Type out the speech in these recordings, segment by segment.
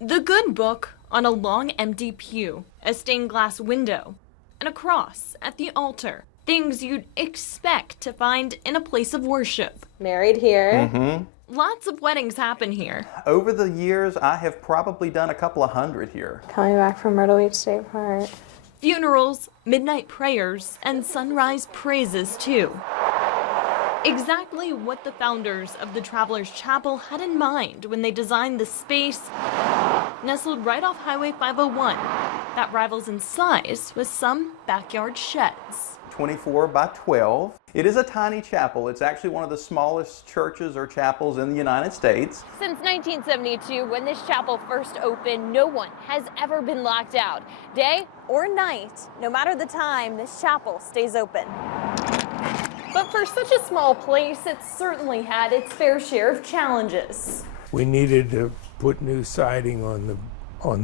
The good book on a long empty pew, a stained glass window, and a cross at the altar. Things you'd expect to find in a place of worship. Married here. Mm-hmm. Lots of weddings happen here. Over the years, I have probably done a couple of hundred here. Coming back from Myrtle Beach State Park. Funerals, midnight prayers, and sunrise praises too. Exactly what the founders of the Travelers Chapel had in mind when they designed the space, nestled right off Highway 501, that rivals in size with some backyard sheds. 24 by 12. It is a tiny chapel. It's actually one of the smallest churches or chapels in the United States. Since 1972, when this chapel first opened, no one has ever been locked out. Day or night, no matter the time, this chapel stays open. But for such a small place, it certainly had its fair share of challenges. We needed to put new siding on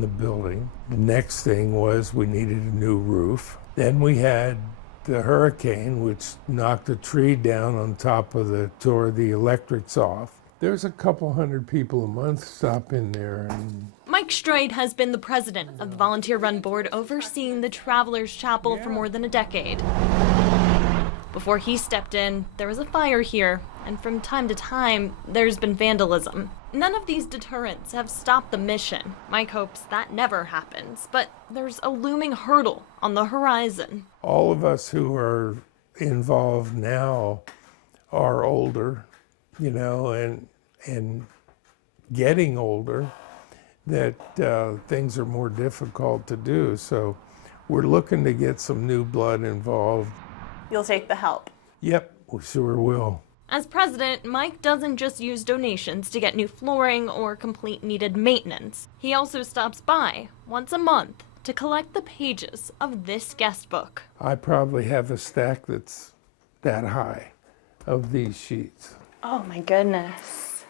the building. The next thing was we needed a new roof. Then we had the hurricane, which knocked a tree down on top of tore the electrics off. There's a couple hundred people a month stop in there. Mike Stride has been the president of the volunteer-run board overseeing the Travelers Chapel for more than a decade. Before he stepped in, there was a fire here, and from time to time, there's been vandalism. None of these deterrents have stopped the mission. Mike hopes that never happens, but there's a looming hurdle on the horizon. All of us who are involved now are older, you know, and getting older, that things are more difficult to do. So we're looking to get some new blood involved. You'll take the help. Yep, we sure will. As president, Mike doesn't just use donations to get new flooring or complete needed maintenance. He also stops by once a month to collect the pages of this guest book. I probably have a stack that's that high of these sheets. Oh my goodness.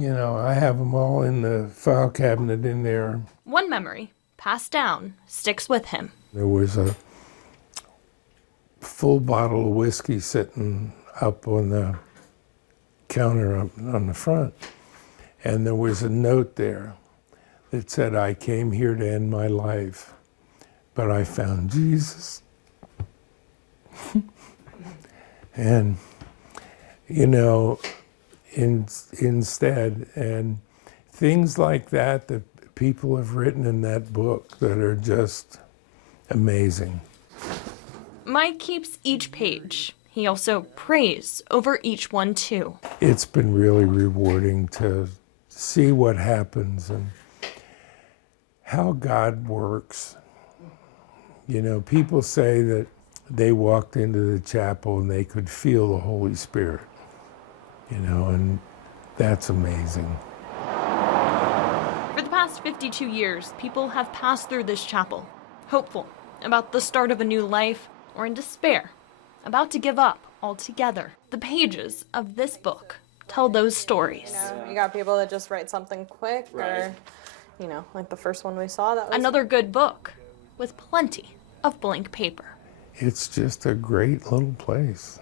You know, I have them all in the file cabinet in there. One memory, passed down, sticks with him. There was a full bottle of whiskey sitting up on the counter up on the front. And there was a note there that said, "I came here to end my life, but I found Jesus." And, you know, instead, and things like that that people have written in that book that are just amazing. Mike keeps each page. He also prays over each one too. It's been really rewarding to see what happens and how God works. You know, people say that they walked into the chapel and they could feel the Holy Spirit, you know, and that's amazing. For the past 52 years, people have passed through this chapel, hopeful about the start of a new life, or in despair, about to give up altogether. The pages of this book tell those stories. You got people that just write something quick, or, you know, like the first one we saw. That was Another good book with plenty of blank paper. It's just a great little place.